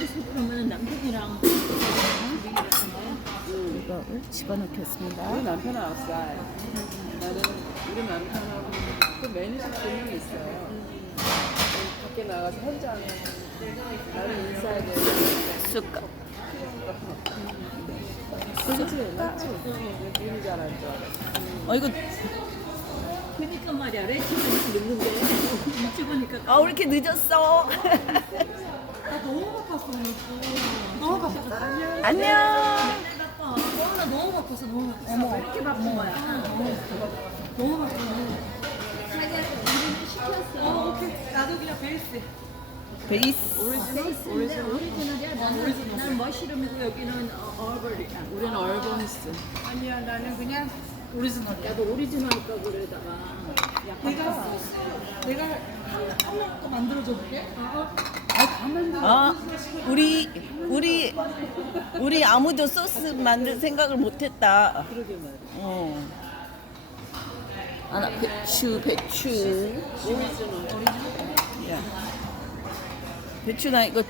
여기서 그러면 남편이랑 우리랑 가요? 이거를 집어넣겠습니다. 우리 남편은 outside. 나는 우리 남편하고 그 매니저 두 명이 있어요. 밖에 나가서 현장 나는 인사이드에 쑥. 그렇지 맞지? 눈이 잘안 좋아. 어 이거 그니까 말이야 레티는 늦는데 일찍 오니까 아 왜 이렇게 늦었어? 나 너무 바빴어 오늘 또. 너무 바빴어 안녕. 나 너무 바빴어 너무 바빴어 왜 이렇게 바쁜 거야? 너무 바빠 너무 바빠 자기가 우리는 시켰어. 어 오케이. 나도 그냥 베이스. 베이스. 베이스인데 오리지널이야? 나는 머시룸이고 여기는 어, 얼버리야. 우리는 얼버니스. 아니야 나는 그냥 오리지널이야. 나도 오리지널 거 그러다가 약간 내가 내가 한한거 만들어줘 볼게. 아 우리 우리 우리 아무도 소스 만들 생각을 못했다. 그러게 말이야. 어. 하나 배추 배추. 야. 배추 나 이거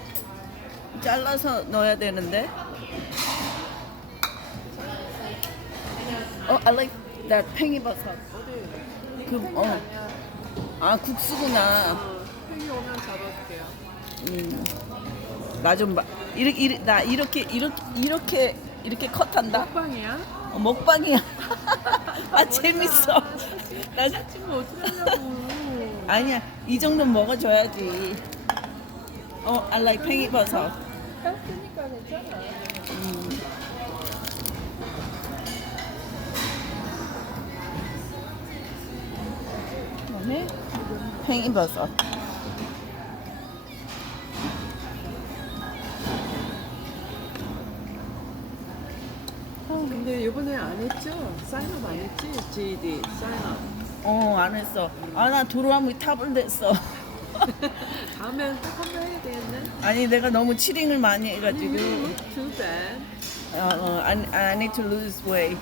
잘라서 넣어야 되는데. 어, I like that 팽이버섯. 그 어. 아 국수구나. 팽이 오면 잡아줄게요. 음. 나 좀 봐. 이렇게, 이렇게 나 이렇게 이렇게 이렇게 이렇게 컷한다. 빵이야? 어, 먹방이야. 아 재밌어. 나 친구 어떻게 하냐고. 아니야 이 정도는 먹어줘야지. 어, I like 팽이버섯. 땄으니까 괜찮아. 그다음 에 팽이버섯. 근데 이번에 안 했죠? 사인업 안 했지? GED 사인업. 어, 안 했어. 아, 나 도로아무 탑을 됐어. 다음엔 꼭 한번 해야 되겠네. 아니, 내가 너무 치링을 많이 해가지고. Too bad. 어, 어, I, I need to lose weight.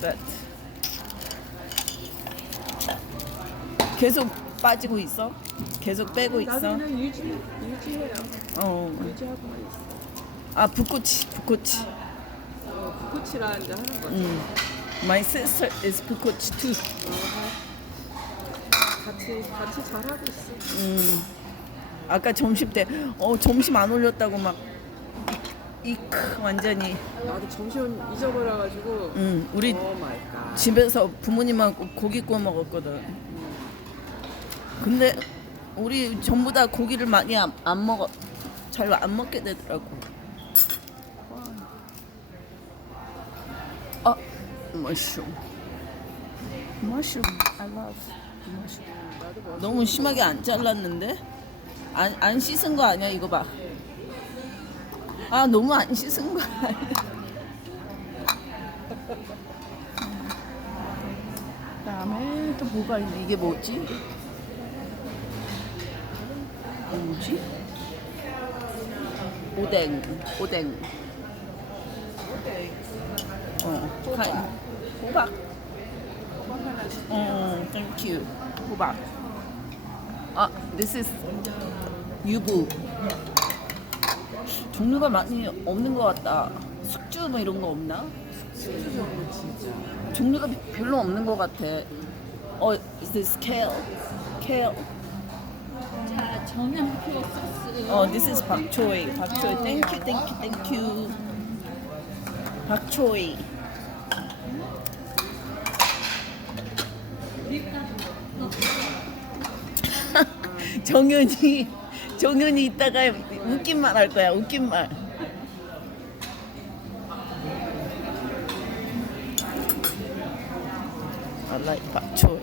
But 계속 빠지고 있어? 계속 빼고 나도 있어? 그냥 유지, 유지해요. 어. 유지하고만 있어. 아, 북코치, 북코치. 어, 부코치라 이제 하는 거지. 음. My sister is 북코치 too. 같이, 같이 잘하고 있어. 음. 아까 점심 때, 어, 점심 안 올렸다고 막, 이크, 완전히. 나도 점심 잊어버려 가지고. 음, 우리 오 마이 갓. 집에서 부모님하고 고기 구워 먹었거든. 근데 우리 전부 다 고기를 많이 안, 안 먹어. 잘 안 먹게 되더라고. 아. 머쉬룸. I love. 너무 심하게 안 잘랐는데? 안, 안 씻은 거 아니야? 이거 봐. 아, 너무 안 씻은 거 아니야? 그다음에 또 뭐가 있네. 이게 뭐지? 뭐지? 오뎅, 오뎅. 어, 호박. 호박. 어, 땡큐. 호박. 아, this is 유부. 종류가 많이 없는 것 같다. 숙주 뭐 이런 거 없나? 종류가 별로 없는 것 같아. 어, is this kale? kale? 자 정연표 소스 어, this is 박초이. 박초이. Thank you, thank you, thank you. 박초이. 정연이, 정연이 이따가 웃긴 말 할 거야. 웃긴 말. I like 박초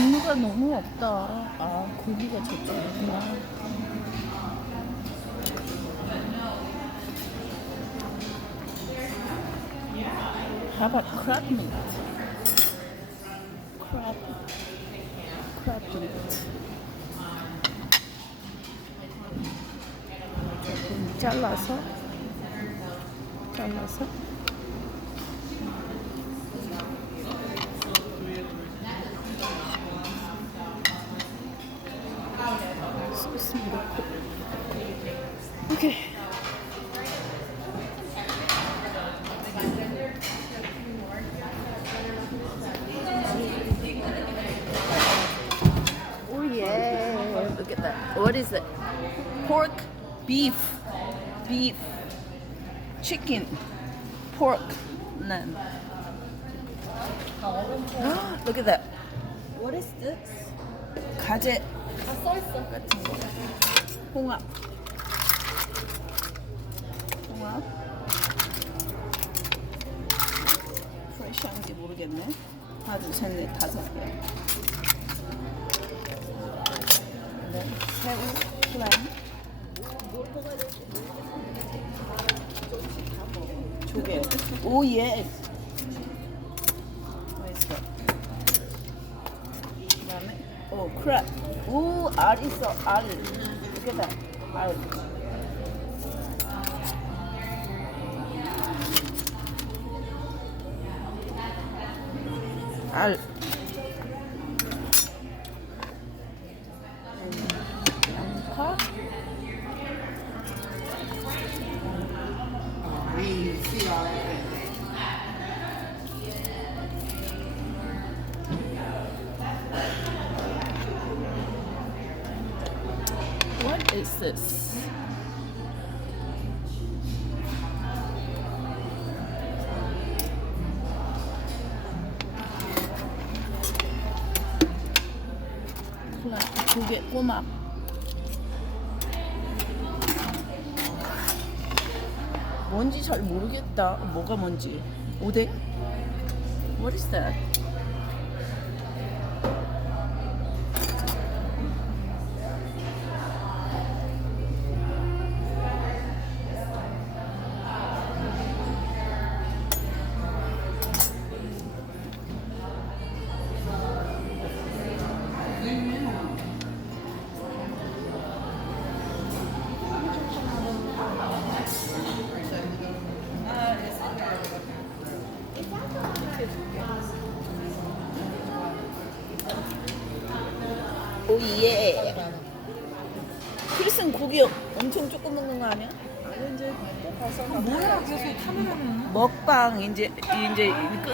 종류가 너무 없다. 아, 고기가 저쪽이구나. About crab meat? Crab, crab meat. 조금 잘라서, 잘라서. 있습니다. 오케이. Oh yeah! Look at that. What is it? Pork, beef, beef, chicken, pork, lamb. Look at that. What is this? 가재 같은 거. 홍합. 홍합. 프레시한지 모르겠네. 하나, 둘, 셋, 넷, 다섯 개. 네, 새우, 플라임. 조개. 오, 예. 맛있어. 그다음에 오 크랩. 오, 알 있어. 알. 이렇게다. 알. 알. Is this? 조개 꼬막 뭔지 잘 모르겠다 뭐가 뭔지 오뎅? What is that? 오예 크리스는 고기 엄청 조금 먹는 거 아니야? 아니 이제 또 가서 뭐야 계속 카메라는 먹방 이제 이제 끝